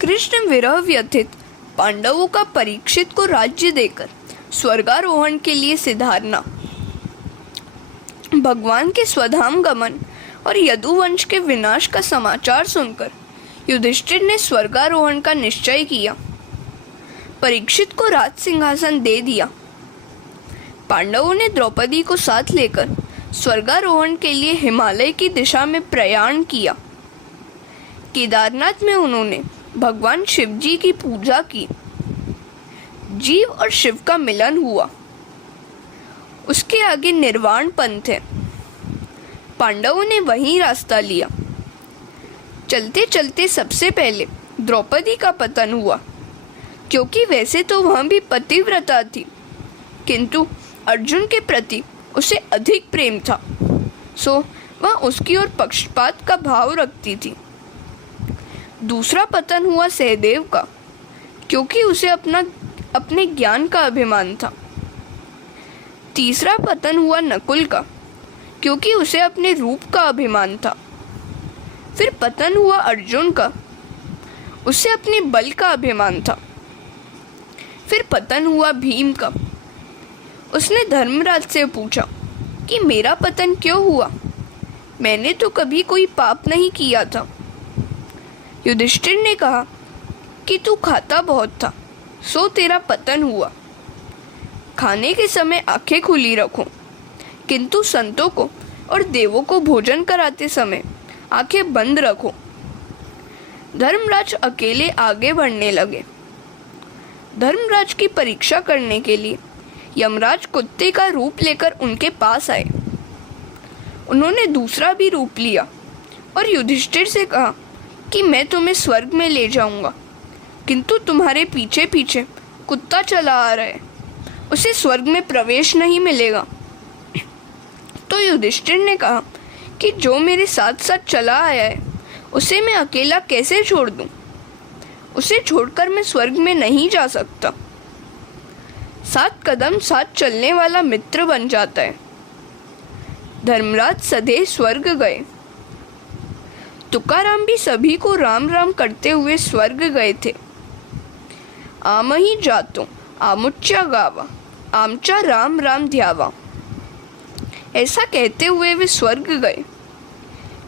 कृष्ण विरह व्यथित पांडवों का परीक्षित को राज्य देकर स्वर्गारोहण के लिए सिधारना, भगवान के स्वधाम गमन और यदुवंश के विनाश का समाचार सुनकर युधिष्ठिर ने स्वर्गारोहण का निश्चय किया। परीक्षित को राज सिंहासन दे दिया। पांडवों ने द्रौपदी को साथ लेकर स्वर्गारोहण के लिए हिमालय की दिशा में प्रयाण किया। केदारनाथ में उन्होंने भगवान शिव जी की पूजा की। जीव और शिव का मिलन हुआ। उसके आगे निर्वाण पंथ है। पांडवों ने वही रास्ता लिया। चलते चलते सबसे पहले द्रौपदी का पतन हुआ, क्योंकि वैसे तो वह भी पतिव्रता थी, किंतु अर्जुन के प्रति उसे अधिक प्रेम था, सो वह उसकी ओर पक्षपात का भाव रखती थी। दूसरा पतन हुआ सहदेव का, क्योंकि उसे अपने ज्ञान का अभिमान था। तीसरा पतन हुआ नकुल का, क्योंकि उसे अपने रूप का अभिमान था। फिर पतन हुआ अर्जुन का, उसे अपने बल का अभिमान था। फिर पतन हुआ भीम का। उसने धर्मराज से पूछा कि मेरा पतन क्यों हुआ? मैंने तो कभी कोई पाप नहीं किया था। युधिष्ठिर ने कहा कि तू खाता बहुत था, सो तेरा पतन हुआ। खाने के समय आंखें खुली रखो, किंतु संतों को और देवों को भोजन कराते समय आंखें बंद रखो। धर्मराज अकेले आगे बढ़ने लगे। धर्मराज की परीक्षा करने के लिए यमराज कुत्ते का रूप लेकर उनके पास आए। उन्होंने दूसरा भी रूप लिया और युधिष्ठिर से कहा कि मैं तुम्हें स्वर्ग में ले जाऊंगा, किंतु तुम्हारे पीछे पीछे कुत्ता चला आ रहा है, उसे स्वर्ग में प्रवेश नहीं मिलेगा। तो युधिष्ठिर ने कहा कि जो मेरे साथ साथ चला आया है उसे मैं अकेला कैसे छोड़ दूं? उसे छोड़कर मैं स्वर्ग में नहीं जा सकता। 7 कदम साथ चलने वाला मित्र बन जाता है। धर्मराज सदैव स्वर्ग गए। तुकाराम भी सभी को राम राम करते हुए स्वर्ग गए थे। आमही जातो आमुच्या गावा, आमचा राम राम ध्यावा, ऐसा कहते हुए वे स्वर्ग गए।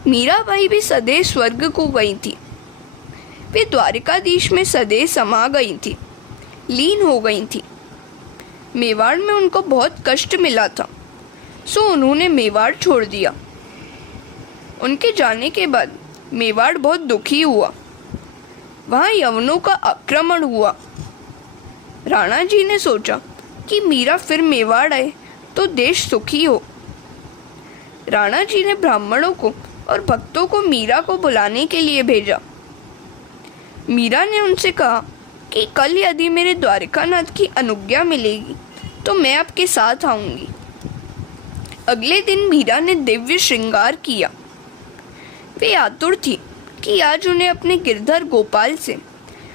मीराबाई भी सदैव स्वर्ग को गई थी। वे द्वारिकाधीश में सदैव समा गई थी, लीन हो गई थी। मेवाड़ में उनको बहुत कष्ट मिला था, सो उन्होंने मेवाड़ छोड़ दिया। उनके जाने के बाद मेवाड़ बहुत दुखी हुआ। वहाँ यवनों का आक्रमण हुआ। राणा जी ने सोचा कि मीरा फिर मेवाड़ आए तो देश सुखी हो। राणा जी ने ब्राह्मणों को और भक्तों को मीरा को बुलाने के लिए भेजा। मीरा ने उनसे कहा कि कल यदि मेरे द्वारिकानाथ की अनुज्ञा मिलेगी तो मैं आपके साथ आऊंगी। अगले दिन मीरा ने दिव्य श्रृंगार किया। वे आतुर थी कि आज उन्हें अपने गिरधर गोपाल से,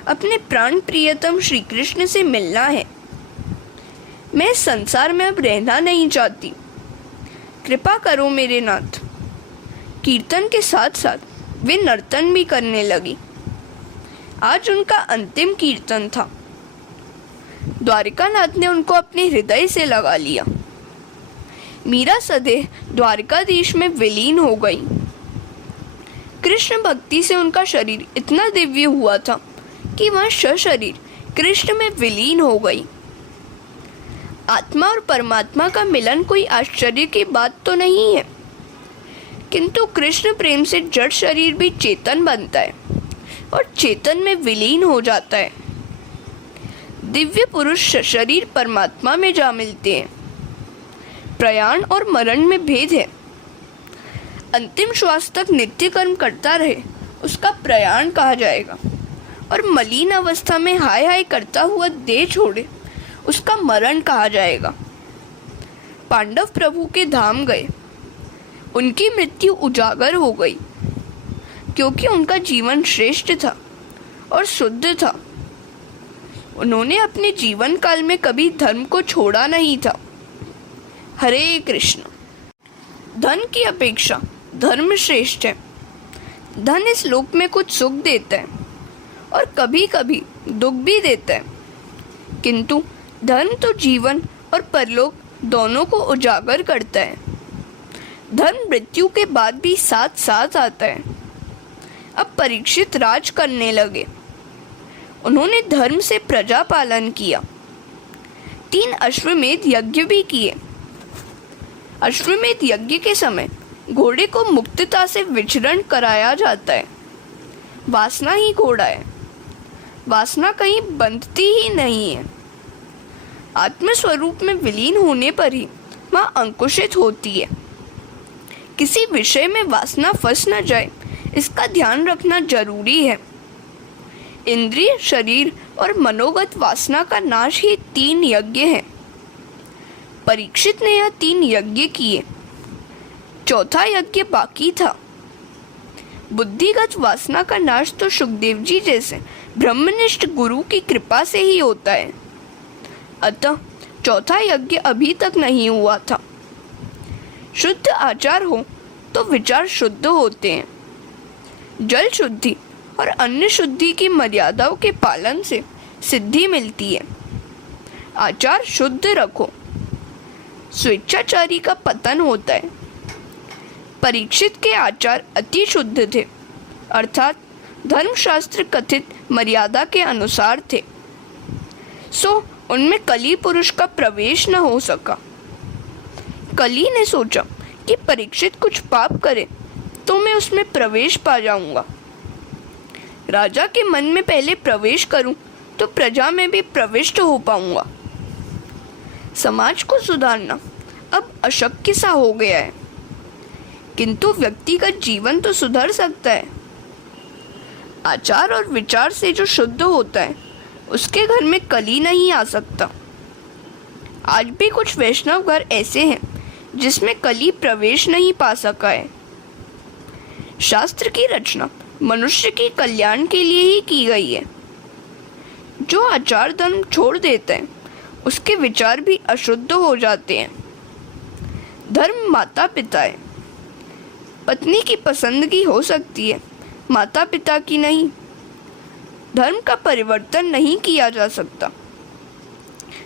अपने प्राण प्रियतम श्री कृष्ण से मिलना है। मैं संसार में अब रहना नहीं चाहती, कृपा करो मेरे नाथ। कीर्तन के साथ साथ वे नर्तन भी करने लगी। आज उनका अंतिम कीर्तन था। द्वारिकानाथ ने उनको अपने हृदय से लगा लिया। मीरा सदैव द्वारिकाधीश में विलीन हो गई। कृष्ण भक्ति से उनका शरीर इतना दिव्य हुआ था कि वह सशरीर कृष्ण में विलीन हो गई। आत्मा और परमात्मा का मिलन कोई आश्चर्य की बात तो नहीं है, किंतु कृष्ण प्रेम से जड़ शरीर भी चेतन बनता है और चेतन में विलीन हो जाता है। दिव्य पुरुष शरीर परमात्मा में जा मिलते हैं। प्रयाण और मरण में भेद है। अंतिम श्वास तक नित्य कर्म करता रहे उसका प्रयाण कहा जाएगा, और मलिन अवस्था में हाय हाय करता हुआ देह छोड़े उसका मरण कहा जाएगा। पांडव प्रभु के धाम गए। उनकी मृत्यु उजागर हो गई, क्योंकि उनका जीवन श्रेष्ठ था और शुद्ध था। उन्होंने अपने जीवन काल में कभी धर्म को छोड़ा नहीं था। हरे कृष्ण। धन की अपेक्षा धर्म श्रेष्ठ है। धन इस लोक में कुछ सुख देता है और कभी कभी दुख भी देता है, किंतु धर्म तो जीवन और परलोक दोनों को उजागर करता है। धर्म मृत्यु के बाद भी साथ साथ आता है। अब परीक्षित राज करने लगे। उन्होंने धर्म से प्रजा पालन किया, 3 अश्वमेध यज्ञ भी किए। अश्वमेध यज्ञ के समय घोड़े को मुक्तता से विचरण कराया जाता है। वासना ही घोड़ा है, वासना कहीं बंधती ही नहीं है। आत्मस्वरूप में विलीन होने पर ही वह अंकुशित होती है। किसी विषय में वासना फंस न जाए, इसका ध्यान रखना जरूरी है। इंद्रिय, शरीर और मनोगत वासना का नाश ही 3 यज्ञ हैं। परीक्षित ने यह 3 यज्ञ किए, 4था यज्ञ बाकी था। बुद्धिगत वासना का नाश तो सुखदेव जी जैसे ब्रह्मनिष्ठ गुरु की कृपा से ही होता है। अतः 4था यज्ञ अभी तक नहीं हुआ था। शुद्ध आचार हो तो विचार शुद्ध होते हैं। जल शुद्धि और अन्न शुद्धि की मर्यादाओं के पालन से सिद्धि मिलती है। आचार शुद्ध रखो, स्वेच्छाचारी का पतन होता है। परीक्षित के आचार अति शुद्ध थे, अर्थात धर्मशास्त्र कथित मर्यादा के अनुसार थे, सो उनमें कली पुरुष का प्रवेश न हो सका। कली ने सोचा कि परीक्षित कुछ पाप करे तो मैं उसमें प्रवेश पा जाऊंगा। राजा के मन में पहले प्रवेश करूं तो प्रजा में भी प्रविष्ट हो पाऊंगा। समाज को सुधारना अब अशक्य सा हो गया है, किंतु व्यक्तिगत जीवन तो सुधर सकता है। आचार और विचार से जो शुद्ध होता है उसके घर में कली नहीं आ सकता। आज भी कुछ वैष्णव घर ऐसे हैं जिसमें कली प्रवेश नहीं पा सका है। शास्त्र की रचना मनुष्य के कल्याण के लिए ही की गई है। जो आचार धर्म छोड़ देते हैं उसके विचार भी अशुद्ध हो जाते हैं। धर्म माता पिता है। पत्नी की पसंदगी हो सकती है, माता पिता की नहीं। धर्म का परिवर्तन नहीं किया जा सकता।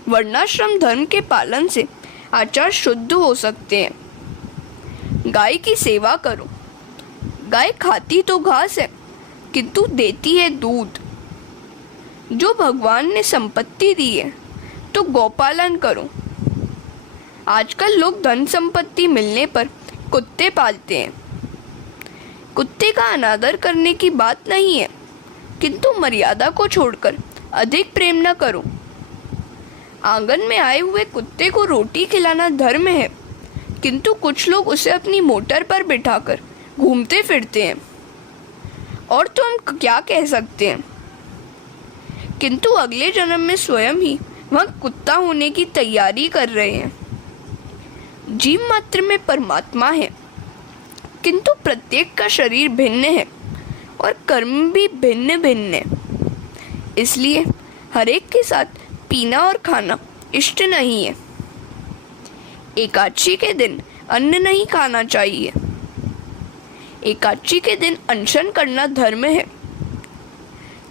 वर्णाश्रम धर्म के पालन से आचार शुद्ध हो सकते हैं। गाय की सेवा करो। गाय खाती तो घास है, किंतु देती है दूध। जो भगवान ने संपत्ति दी है तो गौपालन करो। आजकल लोग धन संपत्ति मिलने पर कुत्ते पालते हैं। कुत्ते का अनादर करने की बात नहीं है, किंतु मर्यादा को छोड़कर अधिक प्रेम न करो। आंगन में आए हुए कुत्ते को रोटी खिलाना धर्म है, किंतु कुछ लोग उसे अपनी मोटर पर बिठाकर घूमते फिरते हैं। और तो हम क्या कह सकते हैं, किंतु अगले जन्म में स्वयं ही वह कुत्ता होने की तैयारी कर रहे हैं। जीव मात्र में परमात्मा है, किंतु प्रत्येक का शरीर भिन्न है और कर्म भी भिन्न भिन्न है। इसलिए हर एक के साथ पीना और खाना इष्ट नहीं है। एकादशी के दिन अन्न नहीं खाना चाहिए। एकादशी के दिन अनशन करना धर्म है,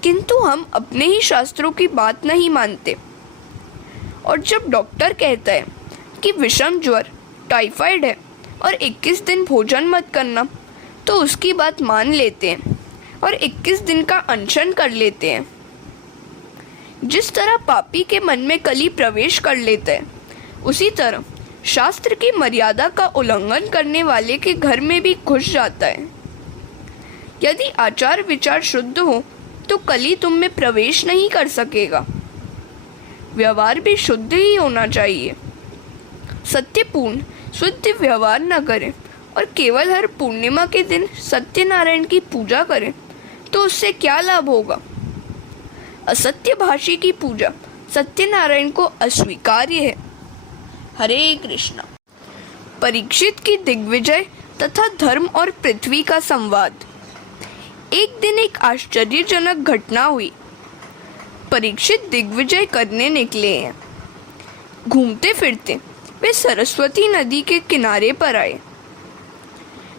किंतु हम अपने ही शास्त्रों की बात नहीं मानते। और जब डॉक्टर कहता है कि विषम ज्वर, टाइफाइड है और 21 दिन भोजन मत करना, तो उसकी बात मान लेते हैं और 21 दिन का अनशन कर लेते हैं। जिस तरह पापी के मन में कली प्रवेश कर लेता है, उसी तरह शास्त्र की मर्यादा का उल्लंघन करने वाले के घर में भी घुस जाता है। यदि आचार विचार शुद्ध हो तो कली तुम में प्रवेश नहीं कर सकेगा। व्यवहार भी शुद्ध ही होना चाहिए। सत्यपूर्ण शुद्ध व्यवहार न करें और केवल हर पूर्णिमा के दिन सत्यनारायण की पूजा करें तो उससे क्या लाभ होगा। असत्य भाषी की पूजा सत्यनारायण को अस्वीकार्य है। हरे कृष्णा। परीक्षित की दिग्विजय तथा धर्म और पृथ्वी का संवाद। एक दिन एक आश्चर्यजनक घटना हुई। परीक्षित दिग्विजय करने निकले हैं। घूमते फिरते वे सरस्वती नदी के किनारे पर आए।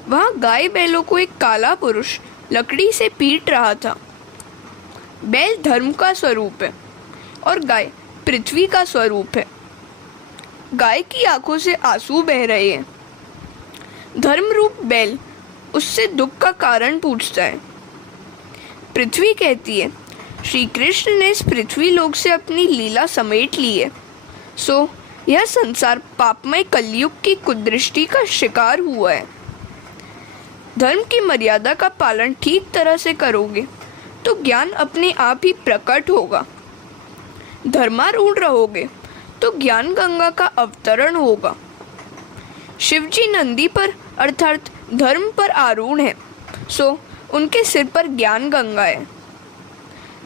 वहाँ गाय बैलों को एक काला पुरुष लकड़ी से पीट रहा था। बैल धर्म का स्वरूप है और गाय पृथ्वी का स्वरूप है। गाय की आंखों से आंसू बह रहे हैं। धर्म रूप बैल उससे दुख का कारण पूछता है। पृथ्वी कहती है, श्री कृष्ण ने इस पृथ्वी लोक से अपनी लीला समेट ली है, सो यह संसार पापमय कलयुग की कुदृष्टि का शिकार हुआ है। धर्म की मर्यादा का पालन ठीक तरह से करोगे तो ज्ञान अपने आप ही प्रकट होगा। धर्मारूढ़ रहोगे तो ज्ञान गंगा का अवतरण होगा। शिवजी नंदी पर अर्थात धर्म पर आरूढ़ हैं, सो उनके सिर पर ज्ञान गंगा है।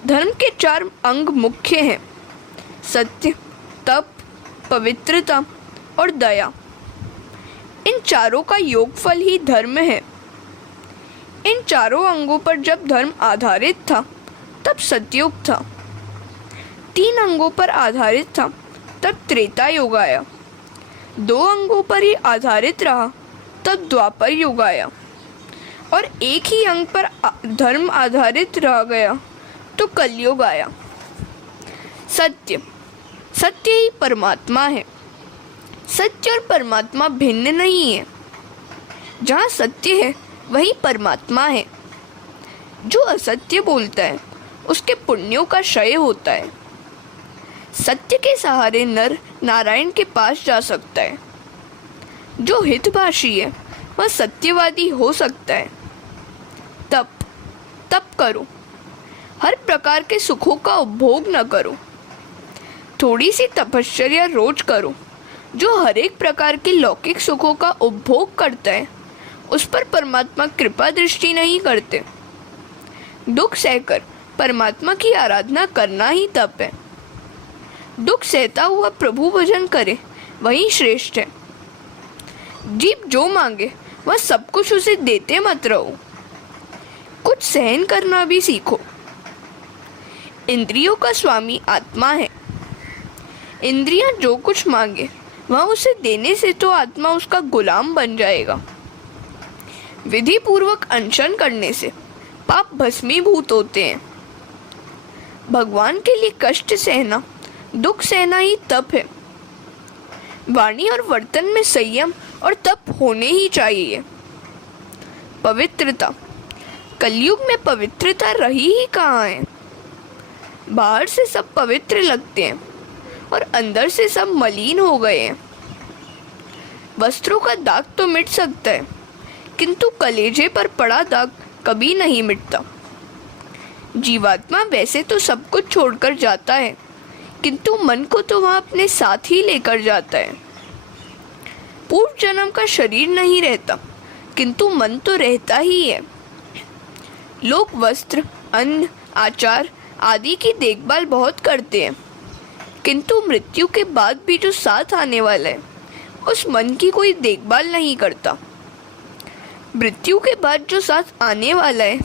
धर्म के 4 अंग मुख्य हैं: सत्य, तप, पवित्रता और दया। इन चारों का योगफल ही धर्म है। इन चारों अंगों पर जब धर्म आधारित था तब सतयुग था। 3 अंगों पर आधारित था तब त्रेता युग आया। 2 अंगों पर ही आधारित रहा तब द्वापर युग आया। और एक ही अंग पर धर्म आधारित रह गया तो कलयुग आया। सत्य, सत्य ही परमात्मा है। सत्य और परमात्मा भिन्न नहीं है। जहाँ सत्य है वही परमात्मा है। जो असत्य बोलता है उसके पुण्यों का क्षय होता है। सत्य के सहारे नर नारायण के पास जा सकता है। जो हितभाषी है वह सत्यवादी हो सकता है। तप करो, हर प्रकार के सुखों का उपभोग न करो। थोड़ी सी तपश्चर्या रोज करो। जो हर एक प्रकार के लौकिक सुखों का उपभोग करता है उस पर परमात्मा कृपा दृष्टि नहीं करते। दुख सहकर परमात्मा की आराधना करना ही तप है। दुख सहता हुआ प्रभु भजन करे वही श्रेष्ठ है। जीव जो मांगे वह सब कुछ उसे देते मत रहो। कुछ सहन करना भी सीखो। इंद्रियों का स्वामी आत्मा है। इंद्रियां जो कुछ मांगे वह उसे देने से तो आत्मा उसका गुलाम बन जाएगा। विधि पूर्वक अनशन करने से पाप भस्मीभूत होते हैं। भगवान के लिए कष्ट सहना, दुख सहना ही तप है। वाणी और वर्तन में संयम और तप होने ही चाहिए। पवित्रता, कलयुग में पवित्रता रही ही कहाँ है। बाहर से सब पवित्र लगते हैं और अंदर से सब मलिन हो गए हैं। वस्त्रों का दाग तो मिट सकता है किंतु कलेजे पर पड़ा दाग कभी नहीं मिटता। जीवात्मा वैसे तो सब कुछ छोड़कर जाता है किंतु मन को तो वह अपने साथ ही लेकर जाता है। पूर्व जन्म का शरीर नहीं रहता किंतु मन तो रहता ही है। लोग वस्त्र, अन्न, आचार आदि की देखभाल बहुत करते हैं किंतु मृत्यु के बाद भी जो साथ आने वाला है उस मन की कोई देखभाल नहीं करता। मृत्यु के बाद जो साथ आने वाला है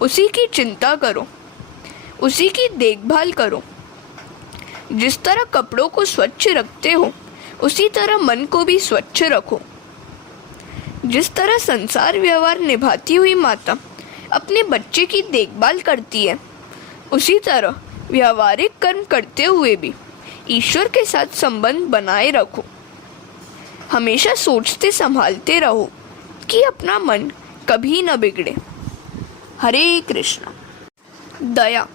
उसी की चिंता करो, उसी की देखभाल करो। जिस तरह कपड़ों को स्वच्छ रखते हो उसी तरह मन को भी स्वच्छ रखो। जिस तरह संसार व्यवहार निभाती हुई माता अपने बच्चे की देखभाल करती है उसी तरह व्यावहारिक कर्म करते हुए भी ईश्वर के साथ संबंध बनाए रखो। हमेशा सोचते संभालते रहो कि अपना मन कभी न बिगड़े। हरे कृष्णा। दया,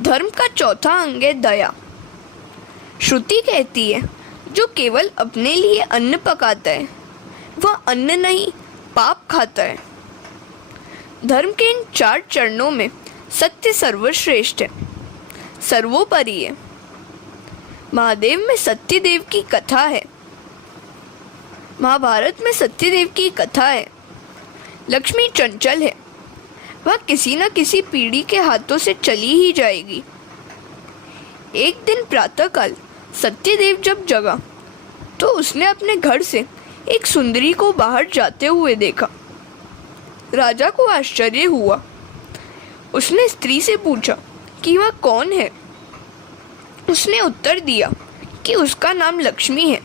धर्म का चौथा अंग है दया। श्रुति कहती है जो केवल अपने लिए अन्न पकाता है वह अन्न नहीं पाप खाता है। धर्म के इन 4 चरणों में सत्य सर्वश्रेष्ठ है, सर्वोपरि है। महादेव में सत्यदेव की कथा है। महाभारत में सत्यदेव की कथा है। लक्ष्मी चंचल है, वह किसी न किसी पीढ़ी के हाथों से चली ही जाएगी। एक दिन प्रातःकाल सत्यदेव जब जगा तो उसने अपने घर से एक सुंदरी को बाहर जाते हुए देखा। राजा को आश्चर्य हुआ। उसने स्त्री से पूछा कि वह कौन है। उसने उत्तर दिया कि उसका नाम लक्ष्मी है,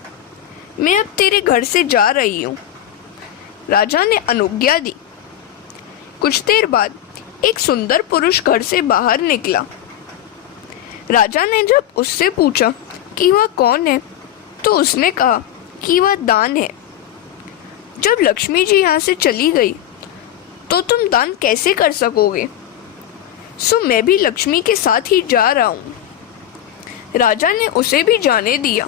मैं अब तेरे घर से जा रही हूँ। राजा ने अनुज्ञा दी। कुछ देर बाद एक सुंदर पुरुष घर से बाहर निकला। राजा ने जब उससे पूछा कि वह कौन है तो उसने कहा कि वह दान है। जब लक्ष्मी जी यहाँ से चली गई तो तुम दान कैसे कर सकोगे? सो मैं भी लक्ष्मी के साथ ही जा रहा हूँ। राजा ने उसे भी जाने दिया।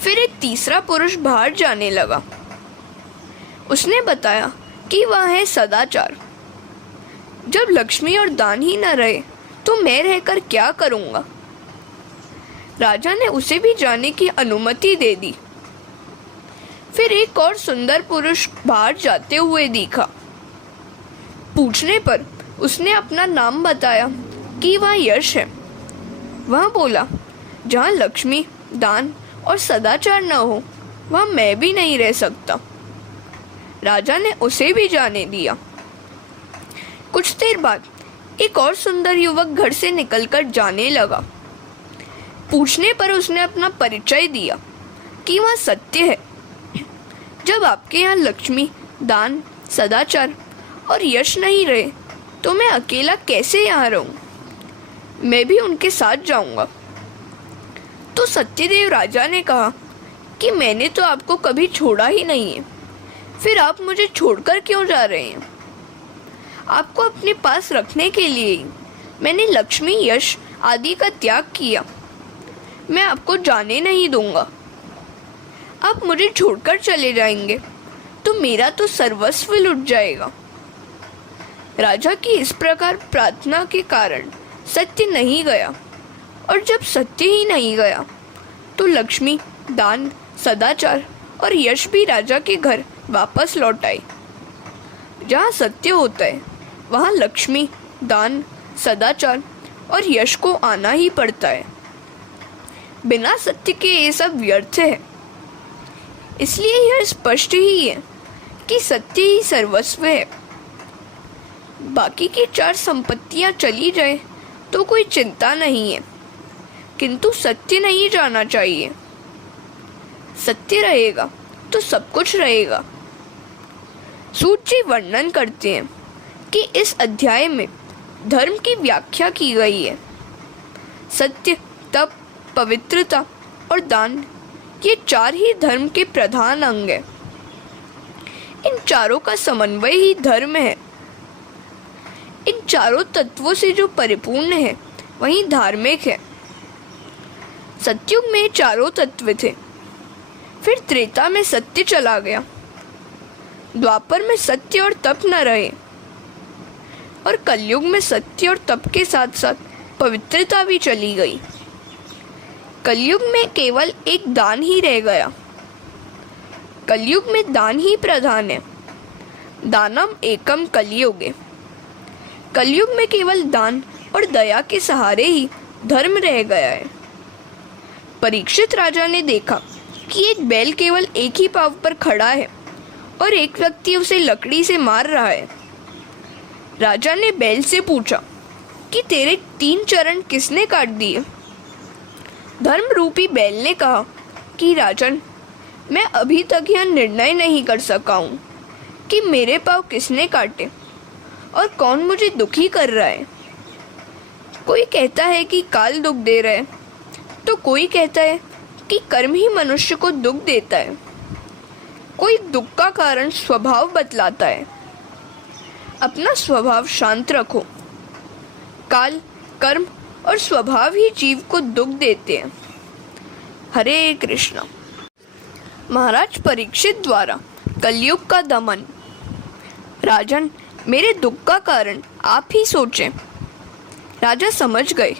फिर एक तीसरा पुरुष बाहर जाने लगा। उसने बताया कि वह है सदाचार। जब लक्ष्मी और दान ही न रहे तो मैं रहकर क्या करूँगा? राजा ने उसे भी जाने की अनुमति दे दी। फिर एक और सुंदर पुरुष बाहर जाते हुए दिखा। पूछने पर उसने अपना नाम बताया कि वह यश है। वह बोला, जहाँ लक्ष्मी, दान और सदाचार न हो वहाँ मैं भी नहीं रह सकता। राजा ने उसे भी जाने दिया। कुछ देर बाद एक और सुंदर युवक घर से निकलकर जाने लगा। पूछने पर उसने अपना परिचय दिया कि वह सत्य है। जब आपके यहाँ लक्ष्मी, दान, सदाचार और यश नहीं रहे तो मैं अकेला कैसे यहाँ रहूँ? मैं भी उनके साथ जाऊँगा। तो सत्यदेव राजा ने कहा कि मैंने तो आपको कभी छोड़ा ही नहीं है, फिर आप मुझे छोड़कर क्यों जा रहे हैं? आपको अपने पास रखने के लिए ही मैंने लक्ष्मी, यश आदि का त्याग किया। मैं आपको जाने नहीं दूंगा। आप मुझे छोड़कर चले जाएंगे तो मेरा तो सर्वस्व लुट जाएगा। राजा की इस प्रकार प्रार्थना के कारण सत्य नहीं गया, और जब सत्य ही नहीं गया तो लक्ष्मी, दान, सदाचार और यश भी राजा के घर वापस लौट आए। जहाँ सत्य होता है वहाँ लक्ष्मी, दान, सदाचार और यश को आना ही पड़ता है। बिना सत्य के ये सब व्यर्थ है। इसलिए यह स्पष्ट ही है कि सत्य ही सर्वस्व है। बाकी की चार संपत्तियां चली जाए तो कोई चिंता नहीं है, किंतु सत्य नहीं जाना चाहिए। सत्य रहेगा तो सब कुछ रहेगा। सूत जी वर्णन करते हैं कि इस अध्याय में धर्म की व्याख्या की गई है। सत्य, तप, पवित्रता और दान, ये चार ही धर्म के प्रधान अंग हैं। इन चारों का समन्वय ही धर्म है। इन चारों तत्वों से जो परिपूर्ण है वही धार्मिक है। सतयुग में चारों तत्व थे, फिर त्रेता में सत्य चला गया, द्वापर में सत्य और तप न रहे, और कलयुग में सत्य और तप के साथ साथ पवित्रता भी चली गई। कलयुग में केवल एक दान ही रह गया। कलयुग में दान ही प्रधान है। दानम एकम कलियुगे। कलयुग में केवल दान और दया के सहारे ही धर्म रह गया है। परीक्षित राजा ने देखा कि एक बैल केवल एक ही पांव पर खड़ा है और एक व्यक्ति उसे लकड़ी से मार रहा है। राजा ने बैल से पूछा कि तेरे 3 चरण किसने काट दिए? धर्म रूपी बैल ने कहा कि राजन, मैं अभी तक यह निर्णय नहीं कर सका हूँ कि मेरे पाँव किसने काटे और कौन मुझे दुखी कर रहा है। कोई कहता है कि काल दुख दे रहा है, तो कोई कहता है कि कर्म ही मनुष्य को दुख देता है। कोई दुख का कारण स्वभाव बतलाता है। अपना स्वभाव शांत रखो। काल, कर्म और स्वभाव ही जीव को दुख देते हैं। हरे कृष्णा। महाराज परीक्षित द्वारा कलयुग का दमन। राजन, मेरे दुख का कारण आप ही सोचें। राजा समझ गए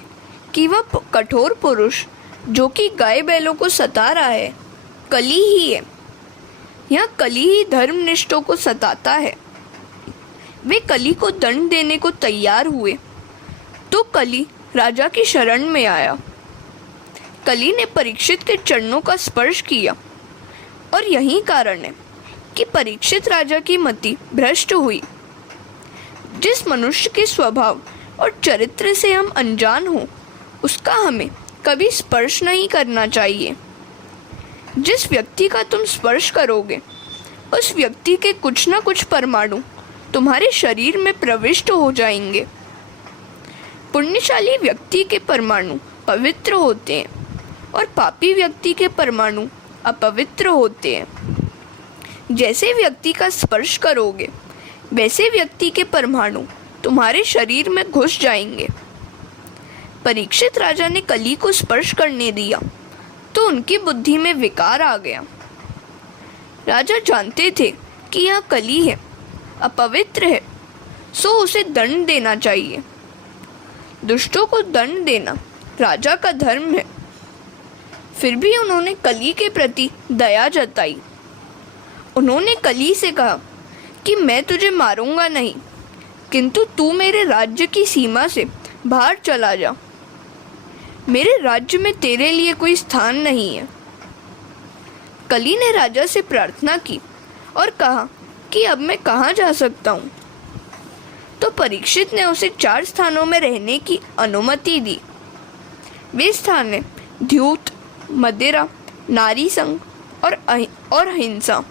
कि वह कठोर पुरुष जो कि गाय बैलों को सता रहा है कली ही है। यह कली ही धर्मनिष्ठों को सताता है। वे कली को दंड देने को तैयार हुए तो कली राजा की शरण में आया। कली ने परीक्षित के चरणों का स्पर्श किया, और यही कारण है कि परीक्षित राजा की मति भ्रष्ट हुई। जिस मनुष्य के स्वभाव और चरित्र से हम अनजान हो उसका हमें कभी स्पर्श नहीं करना चाहिए। जिस व्यक्ति का तुम स्पर्श करोगे उस व्यक्ति के कुछ न कुछ परमाणु तुम्हारे शरीर में प्रविष्ट हो जाएंगे। पुण्यशाली व्यक्ति के परमाणु पवित्र होते हैं और पापी व्यक्ति के परमाणु अपवित्र होते हैं। जैसे व्यक्ति का स्पर्श करोगे वैसे व्यक्ति के परमाणु तुम्हारे शरीर में घुस जाएंगे। परीक्षित राजा ने कली को स्पर्श करने दिया तो उनकी बुद्धि में विकार आ गया। राजा जानते थे कि यह कली है, अपवित्र है, सो उसे दंड देना चाहिए। दुष्टों को दंड देना राजा का धर्म है। फिर भी उन्होंने कली के प्रति दया जताई। उन्होंने कली से कहा कि मैं तुझे मारूंगा नहीं, किंतु तू मेरे राज्य की सीमा से बाहर चला जा। मेरे राज्य में तेरे लिए कोई स्थान नहीं है। कली ने राजा से प्रार्थना की और कहा कि अब मैं कहाँ जा सकता हूँ। तो परीक्षित ने उसे 4 स्थानों में रहने की अनुमति दी। वे स्थान हैं द्यूत, मदिरा, नारी संग और हिंसा।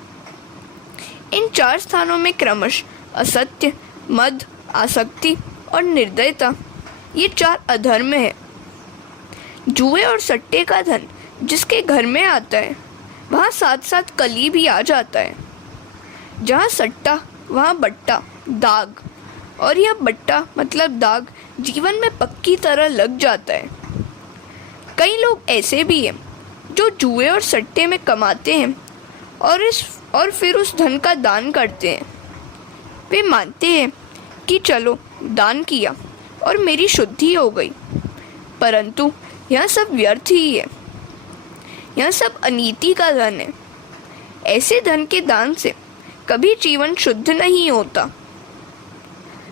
इन 4 स्थानों में क्रमशः असत्य, मद, आसक्ति और निर्दयता, ये 4 अधर्म है। जुए और सट्टे का धन जिसके घर में आता है वहाँ साथ साथ कली भी आ जाता है। जहाँ सट्टा वहाँ बट्टा, दाग, और यह बट्टा मतलब दाग जीवन में पक्की तरह लग जाता है। कई लोग ऐसे भी हैं जो जुए और सट्टे में कमाते हैं और फिर उस धन का दान करते हैं। वे मानते हैं कि चलो दान किया और मेरी शुद्धि हो गई, परंतु यह सब व्यर्थ ही है। यह सब अनीति का धन है। ऐसे धन के दान से कभी जीवन शुद्ध नहीं होता।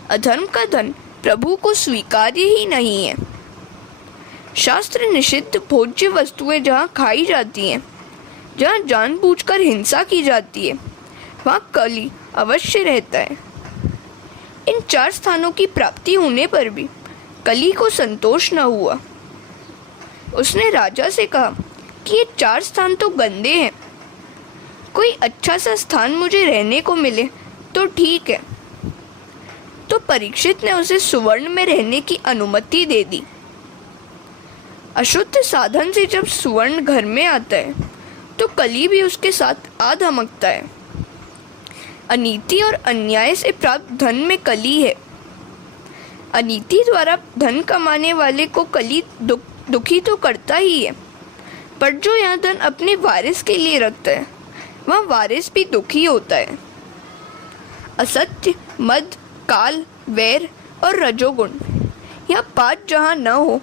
अधर्म का धन प्रभु को स्वीकार्य ही नहीं है। शास्त्र निषिद्ध भोज्य वस्तुएं जहाँ खाई जाती हैं, जहाँ जानबूझकर हिंसा की जाती है, वहाँ कली अवश्य रहता है। इन 4 स्थानों की प्राप्ति होने पर भी कली को संतोष न हुआ। उसने राजा से कहा कि ये 4 स्थान तो गंदे हैं, कोई अच्छा सा स्थान मुझे रहने को मिले तो ठीक है। तो परीक्षित ने उसे सुवर्ण में रहने की अनुमति दे दी। अशुद्ध साधन से जब सुवर्ण घर में आता है तो कली भी उसके साथ आ धमकता है। अनीति और अन्याय से प्राप्त धन में कली है। अनीति द्वारा धन कमाने वाले को कली दुखी तो करता ही है, पर जो यह धन अपने वारिस के लिए रखता है वह वारिस भी दुखी होता है। असत्य, मद, काल, वैर और रजोगुण, यह 5 जहाँ न हो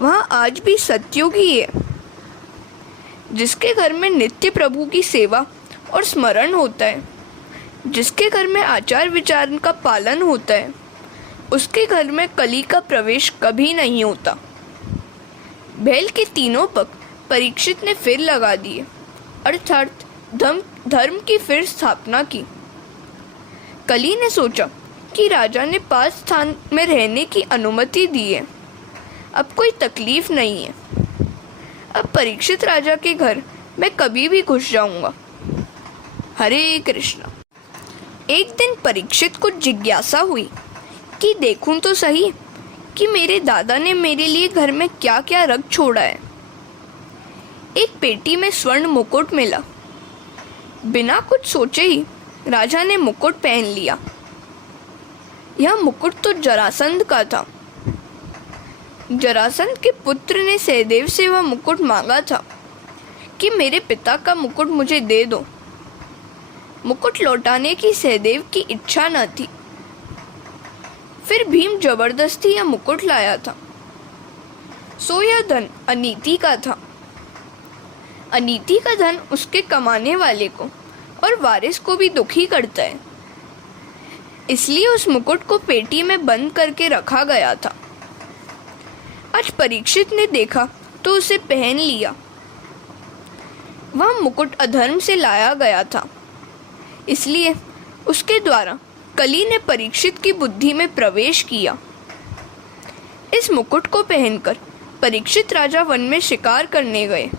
वहाँ आज भी सतयुग ही है। जिसके घर में नित्य प्रभु की सेवा और स्मरण होता है, जिसके घर में आचार विचार का पालन होता है, उसके घर में कली का प्रवेश कभी नहीं होता। बैल के 3 पग परीक्षित ने फिर लगा दिए, अर्थात धर्म की फिर स्थापना की। कली ने सोचा कि राजा ने 5 स्थान में रहने की अनुमति दी है, अब कोई तकलीफ नहीं है। अब परीक्षित राजा के घर मैं कभी भी घुस जाऊंगा। हरे कृष्णा। एक दिन परीक्षित को जिज्ञासा हुई कि देखूं तो सही कि मेरे दादा ने मेरे लिए घर में क्या क्या रख छोड़ा है। एक पेटी में स्वर्ण मुकुट मिला। बिना कुछ सोचे ही राजा ने मुकुट पहन लिया। यह मुकुट तो जरासंध का था। जरासंध के पुत्र ने सहदेव से वह मुकुट मांगा था कि मेरे पिता का मुकुट मुझे दे दो। मुकुट लौटाने की सहदेव की इच्छा न थी। फिर भीम जबरदस्ती यह मुकुट लाया था। सो यह धन अनीति का था। अनीति का धन उसके कमाने वाले को और वारिस को भी दुखी करता है। इसलिए उस मुकुट को पेटी में बंद करके रखा गया था। आज परीक्षित ने देखा तो उसे पहन लिया। वह मुकुट अधर्म से लाया गया था, इसलिए उसके द्वारा कली ने परीक्षित की बुद्धि में प्रवेश किया। इस मुकुट को पहनकर परीक्षित राजा वन में शिकार करने गए।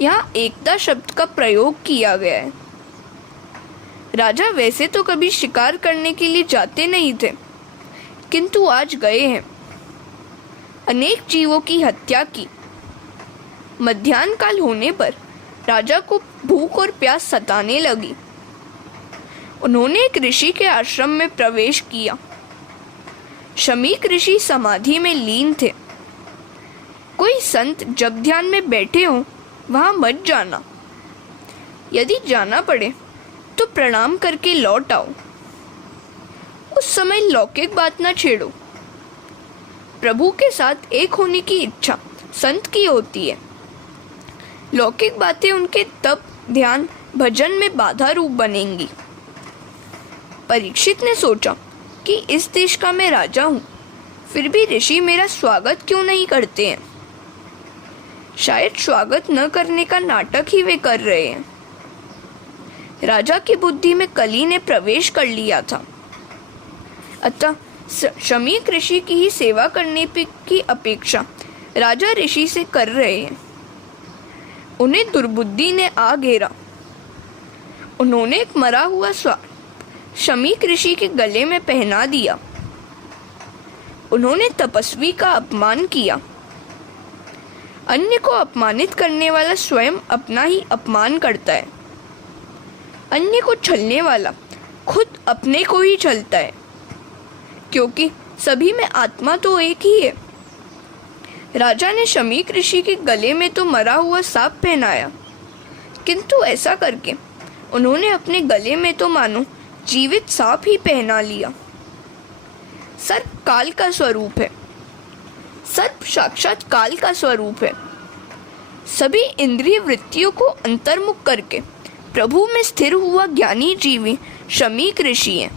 यहाँ एकता शब्द का प्रयोग किया गया है। राजा वैसे तो कभी शिकार करने के लिए जाते नहीं थे, किंतु आज गए हैं। अनेक जीवों की हत्या की। मध्याह्न काल होने पर राजा को भूख और प्यास सताने लगी। उन्होंने एक ऋषि के आश्रम में प्रवेश किया। शमीक ऋषि समाधि में लीन थे। कोई संत जब ध्यान में बैठे हों वहां मत जाना। यदि जाना पड़े तो प्रणाम करके लौट आओ। उस समय लौकिक बात न छेड़ो। प्रभु के साथ एक होने की इच्छा संत की होती है। लौकिक बातें उनके तप, ध्यान, भजन में बाधा रूप बनेंगी। परीक्षित ने सोचा कि इस देश का मैं राजा हूँ, फिर भी ऋषि मेरा स्वागत क्यों नहीं करते हैं? शायद स्वागत न करने का नाटक ही वे कर रहे हैं। राजा की बुद्धि में कली ने प्रवेश कर लिया था। अतः शमीक ऋषि की ही सेवा करने की अपेक्षा राजा ऋषि से कर रहे हैं। उन्हें दुर्बुद्धि ने आ घेरा। उन्होंने एक मरा हुआ शमीक ऋषि के गले में पहना दिया। उन्होंने तपस्वी का अपमान किया। अन्य को अपमानित करने वाला स्वयं अपना ही अपमान करता है। अन्य को छलने वाला खुद अपने को ही छलता है, क्योंकि सभी में आत्मा तो एक ही है। राजा ने शमीक ऋषि के गले में तो मरा हुआ सांप पहनाया, किंतु ऐसा करके उन्होंने अपने गले में तो मानो जीवित सांप ही पहना लिया। सर्प काल का स्वरूप है। सर्प साक्षात काल का स्वरूप है। सभी इंद्रिय वृत्तियों को अंतर्मुख करके प्रभु में स्थिर हुआ ज्ञानी जीवी शमीक ऋषि है।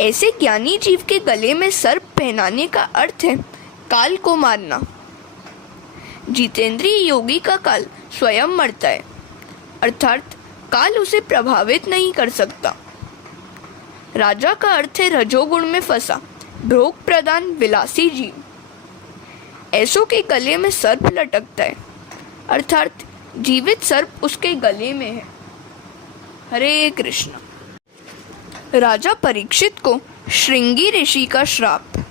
ऐसे ज्ञानी जीव के गले में सर्प पहनाने का अर्थ है काल को मारना। जितेंद्रिय योगी का काल स्वयं मरता है, अर्थात काल उसे प्रभावित नहीं कर सकता। राजा का अर्थ है रजोगुण में फंसा भोग प्रदान विलासी जीव। ऐसों के गले में सर्प लटकता है, अर्थात जीवित सर्प उसके गले में है। हरे कृष्ण। राजा परीक्षित को श्रृंगी ऋषि का श्राप।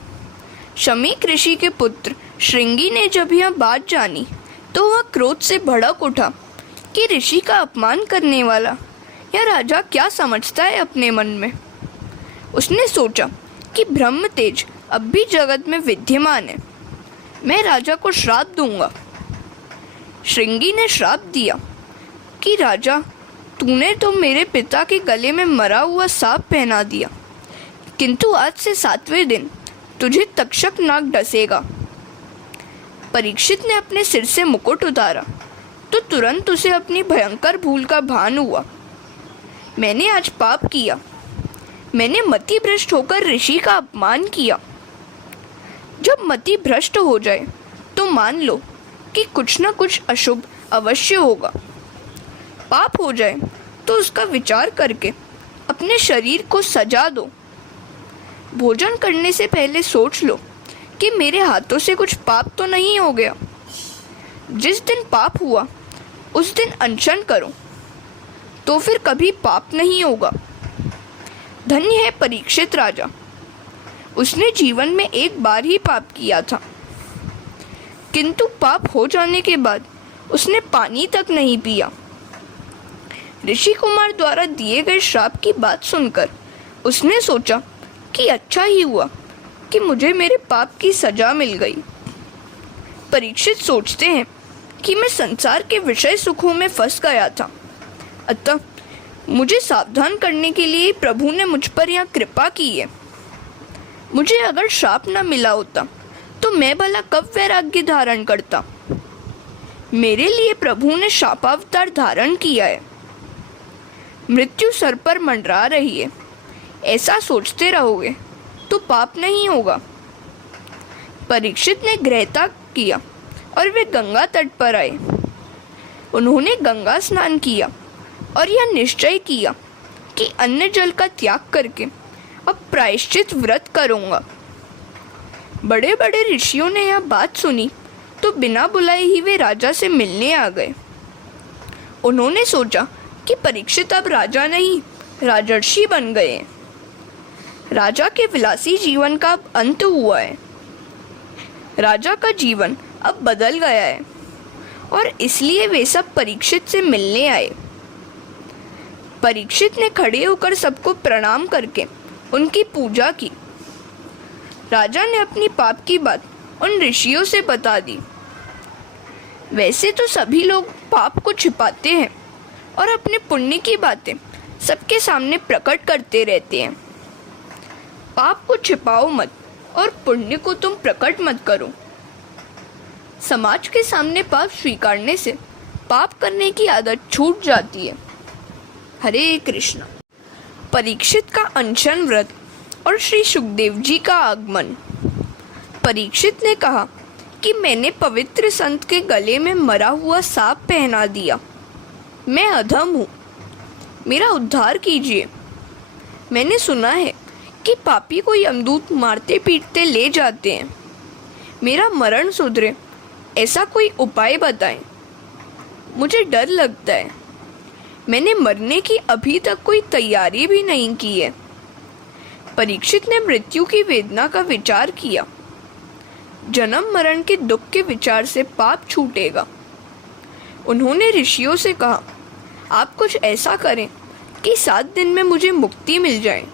शमीक ऋषि के पुत्र श्रृंगी ने जब यह बात जानी तो वह क्रोध से भड़क उठा कि ऋषि का अपमान करने वाला यह राजा क्या समझता है अपने मन में। उसने सोचा कि ब्रह्म तेज अब भी जगत में विद्यमान है, मैं राजा को श्राप दूंगा। श्रृंगी ने श्राप दिया कि राजा, तूने तो मेरे पिता के गले में मरा हुआ सांप पहना दिया, किंतु आज से 7वें दिन तुझे तक्षक नाग डसेगा। परीक्षित ने अपने सिर से मुकुट उतारा तो तुरंत उसे अपनी भयंकर भूल का भान हुआ। मैंने आज पाप किया। मैंने मति भ्रष्ट होकर ऋषि का अपमान किया। जब मति भ्रष्ट हो जाए तो मान लो कि कुछ न कुछ अशुभ अवश्य होगा। पाप हो जाए तो उसका विचार करके अपने शरीर को सजा दो। भोजन करने से पहले सोच लो कि मेरे हाथों से कुछ पाप तो नहीं हो गया। जिस दिन पाप हुआ उस दिन अनशन करो, तो फिर कभी पाप नहीं होगा। धन्य है परीक्षित राजा, उसने जीवन में एक बार ही पाप किया था, किंतु पाप हो जाने के बाद उसने पानी तक नहीं पिया। ऋषि कुमार द्वारा दिए गए श्राप की बात सुनकर उसने सोचा कि अच्छा ही हुआ कि मुझे मेरे पाप की सजा मिल गई। परीक्षित सोचते हैं कि मैं संसार के विषय सुखों में फंस गया था, अतः मुझे सावधान करने के लिए प्रभु ने मुझ पर यह कृपा की है। मुझे अगर श्राप न मिला होता तो मैं भला कब वैराग्य धारण करता। मेरे लिए प्रभु ने शापावतार धारण किया है। मृत्यु सर पर मंडरा रही है, ऐसा सोचते रहोगे तो पाप नहीं होगा। परीक्षित ने गृहत्याग किया और वे गंगा तट पर आए। उन्होंने गंगा स्नान किया और यह निश्चय किया कि अन्न जल का त्याग करके अब प्रायश्चित व्रत करूँगा। बड़े बड़े ऋषियों ने यह बात सुनी तो बिना बुलाए ही वे राजा से मिलने आ गए। उन्होंने सोचा कि परीक्षित अब राजा नहीं राजर्षि बन गए। राजा के विलासी जीवन का अब अंत हुआ है। राजा का जीवन अब बदल गया है और इसलिए वे सब परीक्षित से मिलने आए। परीक्षित ने खड़े होकर सबको प्रणाम करके उनकी पूजा की। राजा ने अपनी पाप की बात उन ऋषियों से बता दी। वैसे तो सभी लोग पाप को छिपाते हैं और अपने पुण्य की बातें सबके सामने प्रकट करते रहते हैं। पाप को छिपाओ मत और पुण्य को तुम प्रकट मत करो। समाज के सामने पाप स्वीकारने से पाप करने की आदत छूट जाती है। हरे कृष्ण। परीक्षित का अनशन व्रत और श्री सुखदेव जी का आगमन। परीक्षित ने कहा कि मैंने पवित्र संत के गले में मरा हुआ सांप पहना दिया। मैं अधम हूँ, मेरा उद्धार कीजिए। मैंने सुना है कि पापी को यमदूत मारते पीटते ले जाते हैं। मेरा मरण सुधरे ऐसा कोई उपाय बताएं। मुझे डर लगता है। मैंने मरने की अभी तक कोई तैयारी भी नहीं की है। परीक्षित ने मृत्यु की वेदना का विचार किया। जन्म मरण के दुख के विचार से पाप छूटेगा। उन्होंने ऋषियों से कहा, आप कुछ ऐसा करें कि 7 दिन में मुझे मुक्ति मिल जाए।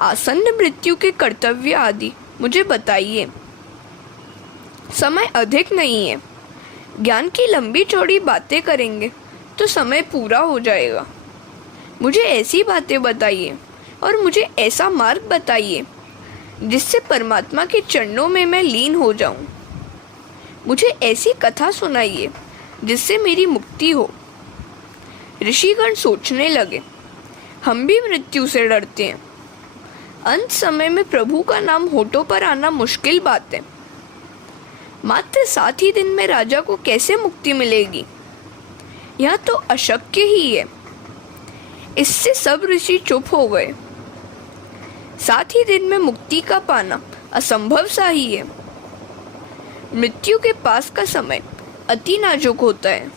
आसन्न मृत्यु के कर्तव्य आदि मुझे बताइए। समय अधिक नहीं है। ज्ञान की लंबी चौड़ी बातें करेंगे तो समय पूरा हो जाएगा। मुझे ऐसी बातें बताइए और मुझे ऐसा मार्ग बताइए जिससे परमात्मा के चरणों में मैं लीन हो जाऊं। मुझे ऐसी कथा सुनाइए जिससे मेरी मुक्ति हो। ऋषिगण सोचने लगे, हम भी मृत्यु से डरते हैं। अंत समय में प्रभु का नाम होठों पर आना मुश्किल बात है। मात्र 7 ही दिन में राजा को कैसे मुक्ति मिलेगी? यह तो अशक्य ही है। इससे सब ऋषि चुप हो गए। 7 ही दिन में मुक्ति का पाना असंभव सा ही है। मृत्यु के पास का समय अति नाजुक होता है।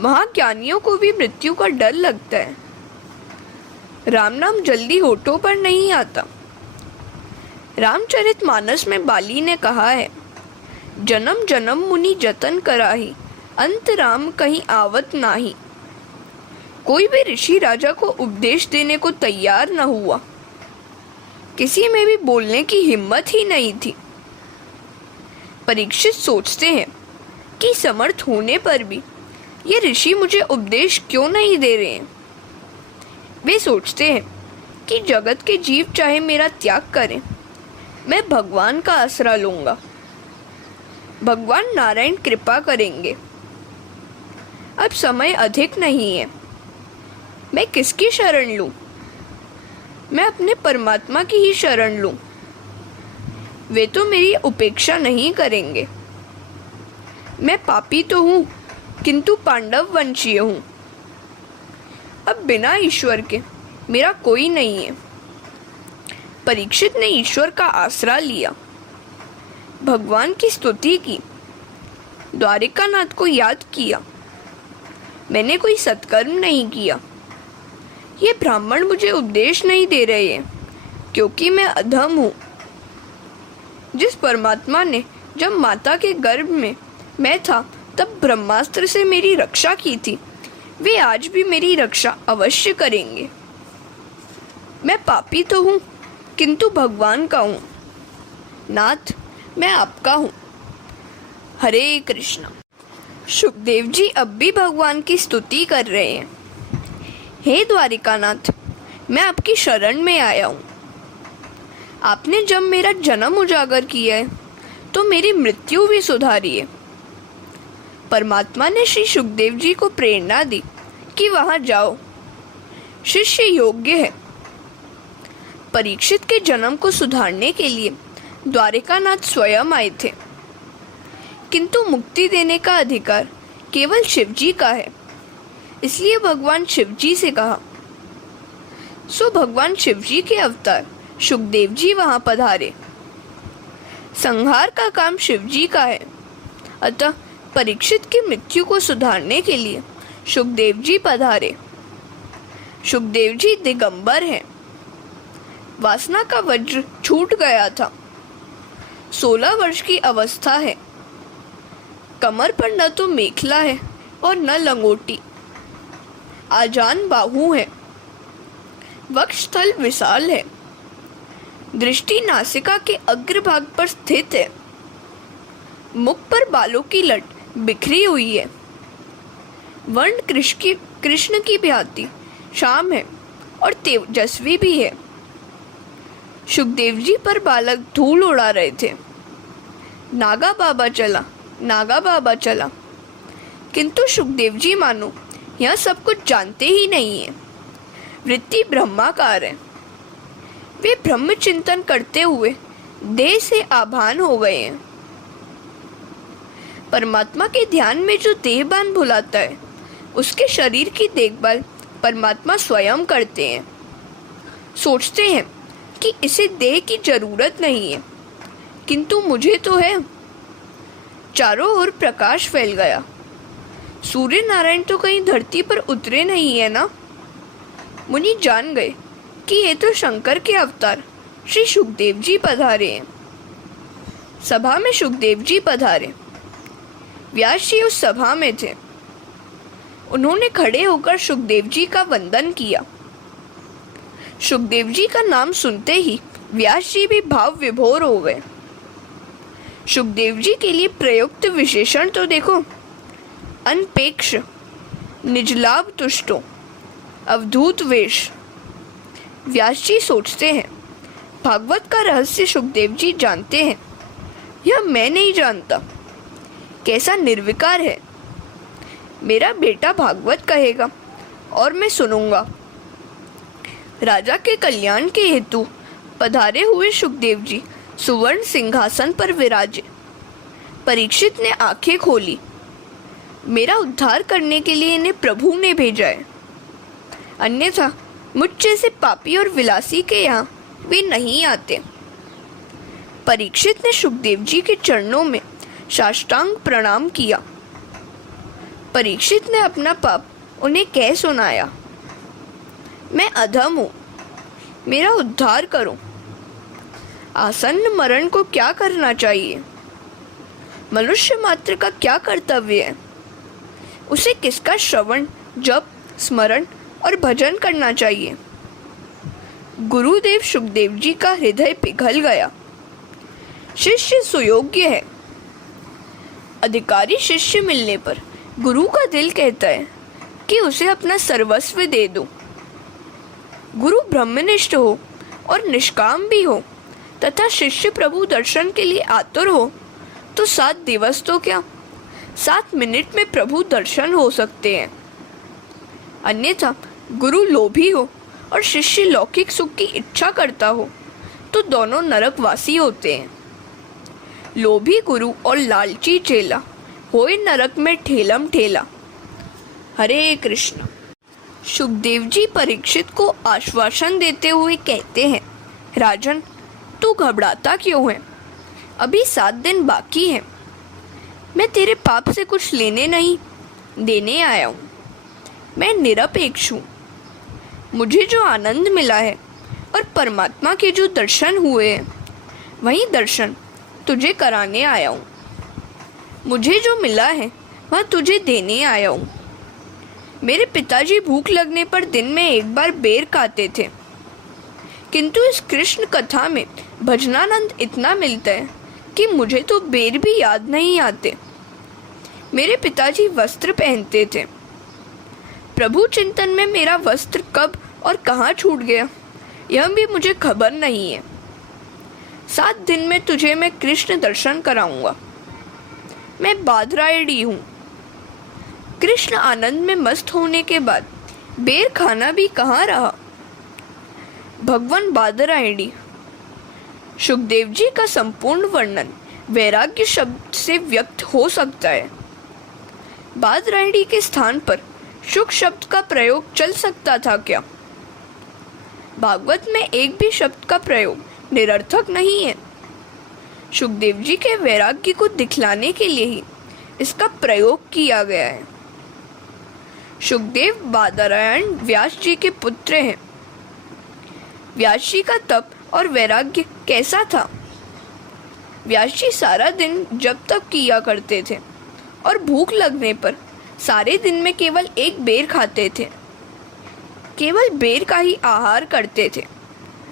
महाज्ञानियों को भी मृत्यु का डर लगता है। राम नाम जल्दी होठों पर नहीं आता। रामचरितमानस में बाली ने कहा है, जन्म जन्म मुनि जतन कराही, अंत राम कहीं आवत नाही। कोई भी ऋषि राजा को उपदेश देने को तैयार न हुआ। किसी में भी बोलने की हिम्मत ही नहीं थी। परीक्षित सोचते हैं कि समर्थ होने पर भी ये ऋषि मुझे उपदेश क्यों नहीं दे रहे हैं। वे सोचते हैं कि जगत के जीव चाहे मेरा त्याग करें, मैं भगवान का आसरा लूंगा। भगवान नारायण कृपा करेंगे। अब समय अधिक नहीं है। मैं किसकी शरण लूं? मैं अपने परमात्मा की ही शरण लूं। वे तो मेरी उपेक्षा नहीं करेंगे। मैं पापी तो हूँ, किंतु पांडव वंशीय हूँ। अब बिना ईश्वर के मेरा कोई नहीं है। परीक्षित ने ईश्वर का आसरा लिया, भगवान की स्तुति की, द्वारिकानाथ को याद किया। मैंने कोई सत्कर्म नहीं किया। ये ब्राह्मण मुझे उपदेश नहीं दे रहे हैं क्योंकि मैं अधम हूँ। जिस परमात्मा ने जब माता के गर्भ में मैं था तब ब्रह्मास्त्र से मेरी रक्षा की थी, वे आज भी मेरी रक्षा अवश्य करेंगे। मैं पापी तो हूँ किंतु भगवान का हूँ। नाथ, मैं आपका हूँ। हरे कृष्ण। सुखदेव जी अब भी भगवान की स्तुति कर रहे हैं। हे द्वारिकानाथ, मैं आपकी शरण में आया हूँ। आपने जब मेरा जन्म उजागर किया है तो मेरी मृत्यु भी सुधारी है। परमात्मा ने श्री सुखदेव जी को प्रेरणा दी कि वहां जाओ, शिष्य योग्य है। परीक्षित के जन्म को सुधारने के लिए द्वारिकानाथ स्वयं आए थे, किंतु मुक्ति देने का अधिकार केवल शिव जी का है। इसलिए भगवान शिव जी से कहा। सो भगवान शिव जी के अवतार सुखदेव जी वहां पधारे। संहार का काम शिव जी का है, अतः परीक्षित की मृत्यु को सुधारने के लिए सुखदेव जी पधारे। सुखदेव जी दिगंबर हैं। वासना का वज्र छूट गया था। 16 वर्ष की अवस्था है। कमर पर न तो मेखला है और न लंगोटी। आजान बाहु है। वक्षस्थल विशाल है। दृष्टि नासिका के अग्रभाग पर स्थित है। मुख पर बालों की लट बिखरी हुई है। वर्ण कृष्ण की भांति श्याम है और तेजस्वी भी है। सुखदेव जी पर बालक धूल उड़ा रहे थे। नागा बाबा चला, नागा बाबा चला। किंतु सुखदेव जी मानो यह सब कुछ जानते ही नहीं है। वृत्ति ब्रह्माकार है। वे ब्रह्म चिंतन करते हुए देह से आभान हो गए हैं। परमात्मा के ध्यान में जो देहभान भुलाता है, उसके शरीर की देखभाल परमात्मा स्वयं करते हैं। सोचते हैं कि इसे देह की जरूरत नहीं है, किंतु मुझे तो है। चारों ओर प्रकाश फैल गया। सूर्य नारायण तो कहीं धरती पर उतरे नहीं है ना। मुनि जान गए कि ये तो शंकर के अवतार श्री सुखदेव जी पधारे हैं। सभा में सुखदेव जी पधारे। व्यास जी उस सभा में थे। उन्होंने खड़े होकर सुखदेव जी का वंदन किया। सुखदेव जी का नाम सुनते ही व्यास जी भी भाव विभोर हो गए। सुखदेव जी के लिए प्रयुक्त विशेषण तो देखो। अनपेक्ष, निजलाभ तुष्टो, अवधूत वेश। व्यास जी सोचते हैं, भागवत का रहस्य सुखदेव जी जानते हैं, यह मैं नहीं जानता। कैसा निर्विकार है। मेरा बेटा भागवत कहेगा और मैं सुनूंगा। राजा के कल्याण के हेतु पधारे हुए सुखदेव जी सुवर्ण सिंहासन पर विराजे। परीक्षित ने आंखें खोली। मेरा उद्धार करने के लिए इन्हें प्रभु ने भेजा है, अन्यथा मुझ जैसे पापी और विलासी के यहाँ वे नहीं आते। परीक्षित ने सुखदेव जी के चरणों में साष्टांग प्रणाम किया। परीक्षित ने अपना पाप उन्हें कह सुनाया। मैं अधम हूँ, मेरा उद्धार करो। आसन्न मरण को क्या करना चाहिए? मनुष्य मात्र का क्या कर्तव्य है? उसे किसका श्रवण, जप, स्मरण और भजन करना चाहिए? गुरुदेव सुखदेव जी का हृदय पिघल गया। शिष्य सुयोग्य है। अधिकारी शिष्य मिलने पर गुरु का दिल कहता है कि उसे अपना सर्वस्व दे दो। गुरु ब्रह्मनिष्ठ हो और निष्काम भी हो तथा शिष्य प्रभु दर्शन के लिए आतुर हो तो 7 दिवस तो क्या, 7 मिनट में प्रभु दर्शन हो सकते हैं। अन्यथा गुरु लोभी हो और शिष्य लौकिक सुख की इच्छा करता हो तो दोनों नरकवासी होते हैं। लोभी गुरु और लालची चेला होए नरक में ठेलम ठेला। हरे कृष्ण। सुखदेव जी परीक्षित को आश्वासन देते हुए कहते हैं, राजन तू घबराता क्यों है? अभी 7 दिन बाकी है। मैं तेरे पाप से कुछ लेने नहीं देने आया हूँ। मैं निरपेक्ष हूँ। मुझे जो आनंद मिला है और परमात्मा के जो दर्शन हुए हैं, वही दर्शन तुझे कराने आया हूँ। मुझे जो मिला है वह तुझे देने आया हूँ। मेरे पिताजी भूख लगने पर दिन में एक बार बेर खाते थे, किंतु इस कृष्ण कथा में भजनानंद इतना मिलता है कि मुझे तो बेर भी याद नहीं आते। मेरे पिताजी वस्त्र पहनते थे। प्रभु चिंतन में मेरा वस्त्र कब और कहाँ छूट गया, यह भी मुझे खबर नहीं है। 7 दिन में तुझे मैं कृष्ण दर्शन कराऊंगा। मैं बादरायणी हूँ। कृष्ण आनंद में मस्त होने के बाद बेर खाना भी कहाँ रहा। भगवान बादरायणी। सुखदेव जी का संपूर्ण वर्णन वैराग्य शब्द से व्यक्त हो सकता है। बादरायणी के स्थान पर सुख शब्द का प्रयोग चल सकता था क्या? भागवत में एक भी शब्द का प्रयोग निरर्थक नहीं है। सुखदेव जी के वैराग्य को दिखलाने के लिए ही इसका प्रयोग किया गया है। सुखदेव बादरायण व्यास जी के पुत्र हैं। व्यास जी का तप और वैराग्य कैसा था? व्यास जी सारा दिन जप तप किया करते थे और भूख लगने पर सारे दिन में केवल एक बेर खाते थे। केवल बेर का ही आहार करते थे,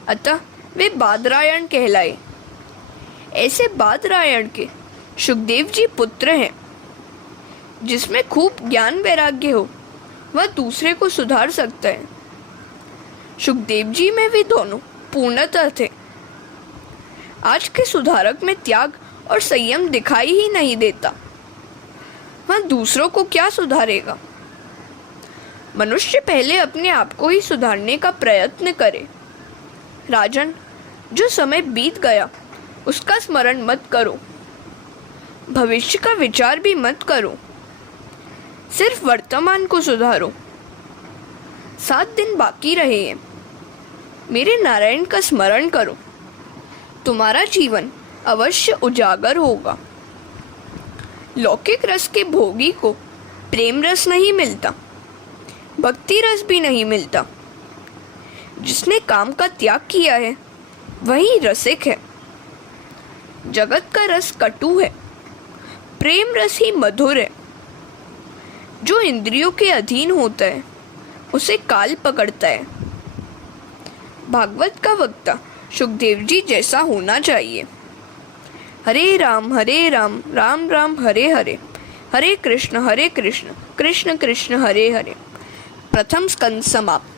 अतः वे बादरायण कहलाए। ऐसे बादरायण के सुखदेव जी पुत्र हैं। जिसमें खूब ज्ञान वैराग्य हो वह दूसरे को सुधार सकता है। सुखदेव जी में वे दोनों पूर्णतः थे। आज के सुधारक में त्याग और संयम दिखाई ही नहीं देता। वह दूसरों को क्या सुधारेगा? मनुष्य पहले अपने आप को ही सुधारने का प्रयत्न करे। राजन, जो समय बीत गया उसका स्मरण मत करो, भविष्य का विचार भी मत करो, सिर्फ वर्तमान को सुधारो। 7 दिन बाकी रहे हैं, मेरे नारायण का स्मरण करो, तुम्हारा जीवन अवश्य उजागर होगा। लौकिक रस के भोगी को प्रेम रस नहीं मिलता, भक्ति रस भी नहीं मिलता। जिसने काम का त्याग किया है वही रसिक है। जगत का रस कटु है, प्रेम रस ही मधुर है। जो इंद्रियों के अधीन होता है उसे काल पकड़ता है। भागवत का वक्ता सुखदेव जी जैसा होना चाहिए। हरे राम राम राम हरे हरे, हरे कृष्ण कृष्ण कृष्ण हरे हरे। प्रथम स्कंद समाप्त।